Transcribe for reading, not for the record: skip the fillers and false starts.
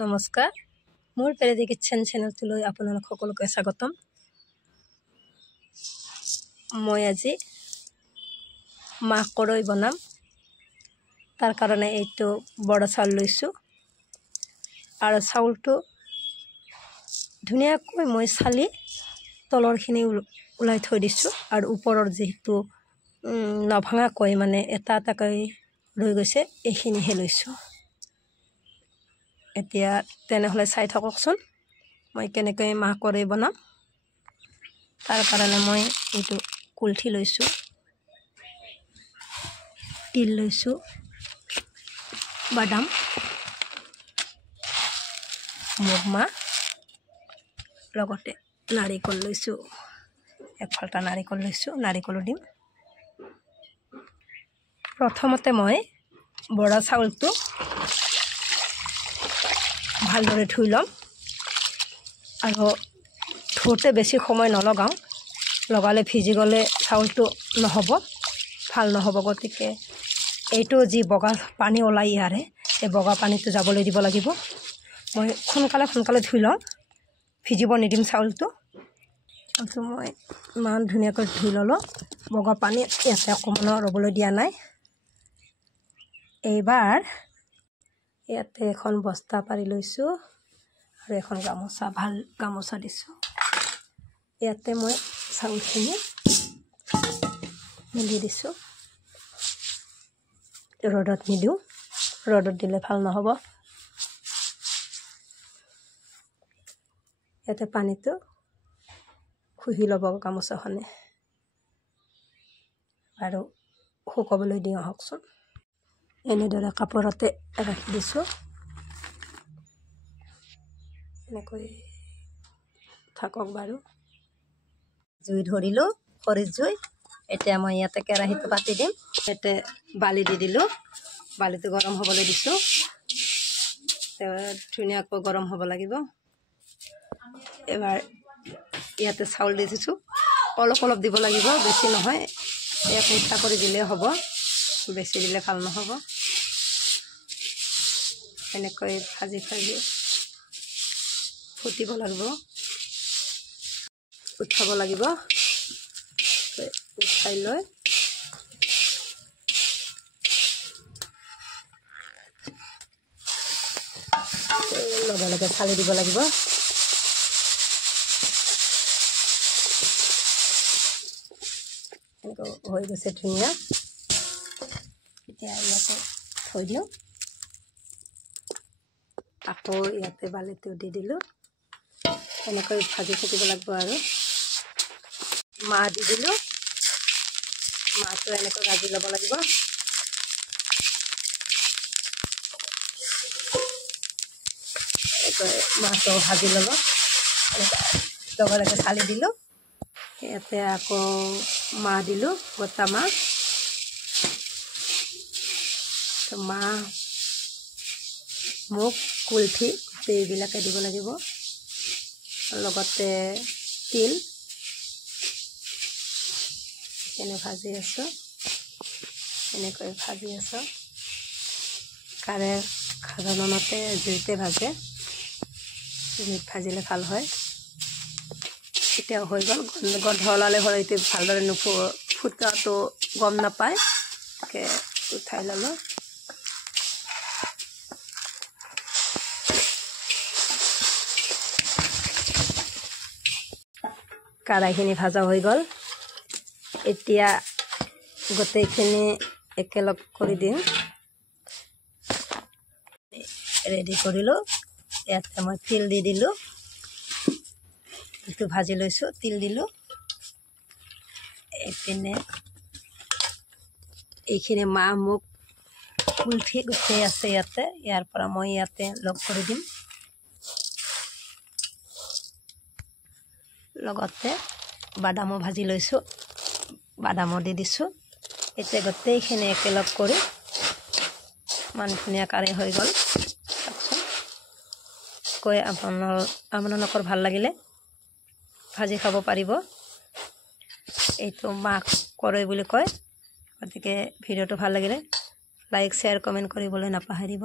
নমস্কাৰ মোৰ পেৰেডি কিচেন চেনেলটোলৈ আপোনালোক সকলোকে স্বাগতম। মই আজি মাহ কড়াই বনাম। তাৰ কাৰণে এইটো বড়া চাউল লৈছোঁ আৰু চাউলটো ধুনীয়াকৈ মই চালি তলৰখিনি ওলাই থৈ দিছোঁ আৰু ওপৰৰ যেহেতু নভঙাকৈ মানে এটা এটাকৈ ৰৈ গৈছে এইখিনিহে লৈছোঁ। এতিয়া তেনেহ'লে চাই থাককচোন মই কেনেকৈ মাহ কড়াই বনাম। তাৰ কাৰণে মই এইটো কুলঠি লৈছোঁ, তিল লৈছোঁ, বাদাম, মুগমাহ, লগতে নাৰিকল লৈছোঁ। এক ফাল্টা নাৰিকল লৈছোঁ, নাৰিকলো দিম। প্ৰথমতে মই বড়া চাউলটো ভালদৰে ধুই ল'ম আৰু ধুওঁতে বেছি সময় নলগাওঁ, লগালে ভিজি গ'লে চাউলটো নহ'ব, ভাল নহ'ব। গতিকে এইটো যি বগা পানী ওলাই ইয়াৰে এই বগা পানীটো যাবলৈ দিব লাগিব। মই সোনকালে ধুই লওঁ, ভিজিব নিদিম চাউলটো। মই ইমান ধুনীয়াকৈ ধুই ল'লোঁ, বগা পানী ইয়াতে অকণমানো ৰ'বলৈ দিয়া নাই। এইবাৰ ইয়াতে এখন বস্তা পাৰি লৈছোঁ আৰু এখন গামোচা, ভাল গামোচা দিছোঁ। ইয়াতে মই চাউলখিনি মেলি দিছোঁ। ৰ'দত নিদিওঁ, ৰ'দত দিলে ভাল নহ'ব। ইয়াতে পানীটো শুহি ল'ব গামোচাখনে আৰু শুকাবলৈ দিওঁ আহকচোন। এনেদৰে কাপোৰতে ৰাখি দিছোঁ, এনেকৈ থাকক বাৰু। জুই ধৰিলোঁ, খৰিত জুই। এতিয়া মই ইয়াতে কেৰাহীটো পাতি দিম। ইয়াতে বালি দি দিলোঁ, বালিটো গৰম হ'বলৈ দিছোঁ। ধুনীয়াকৈ গৰম হ'ব লাগিব। এবাৰ ইয়াতে চাউল দি দিছোঁ, অলপ অলপ দিব লাগিব, বেছি নহয়। এক মুঠা কৰি দিলে হ'ব, বেছি দিলে ভাল নহ'ব। এনেকৈ ভাজি ফুটিব লাগিব, উঠাব লাগিব। উঠাই লৈ লগে লগে ফালি দিব লাগিব। এনেকৈ হৈ গৈছে ধুনীয়া। এতিয়া ইয়াতে থৈ দিওঁ, আকৌ ইয়াতে বালিটো দি দিলোঁ। এনেকৈ ভাজি থাকিব লাগিব আৰু মাহ দি দিলোঁ, মাহটো এনেকৈ ভাজি ল'ব লাগিব। মাছটো ভাজি ল'ব, লগে লগে চালি দিলোঁ। ইয়াতে আকৌ মাহ দিলোঁ, গোটা মাহ, মুগ, কুলঠি এইবিলাকে দিব লাগিব। লগতে তিল এনে ভাজি আছোঁ, এনেকৈ ভাজি আছোঁ। সাধাৰণতে জুইতে ভাজে, জুইত ভাজিলে ভাল হয়। এতিয়া হৈ গ'ল, গোন্ধ ওলালে হ'ল। এইটো ভালদৰে ফুটাটো গম নাপায়, তাকে উঠাই ল'লোঁ। কাঢ়াইখিনি ভাজা হৈ গ'ল। এতিয়া গোটেইখিনি একেলগ কৰি দিম। ৰেডি কৰিলোঁ। ইয়াতে মই তিল দি দিলোঁ, তিলটো ভাজি লৈছোঁ, তিল দিলোঁ। এইপিনে এইখিনি মাহ, মুগ, কুলঠি গোটেই আছে ইয়াতে। ইয়াৰ পৰা মই ইয়াতে লগ কৰি দিম। লগতে বাদামো ভাজি লৈছোঁ, বাদামো দি দিছোঁ। এতিয়া গোটেইখিনি একেলগ কৰি ইমান ধুনীয়া কাঢ়ি হৈ গ'ল। কৈ আপোনালোকৰ ভাল লাগিলে ভাজি খাব পাৰিব। এইটো মাহ কড়াই বুলি কয়। গতিকে ভিডিঅ'টো ভাল লাগিলে লাইক, শ্বেয়াৰ, কমেণ্ট কৰিবলৈ নাপাহৰিব।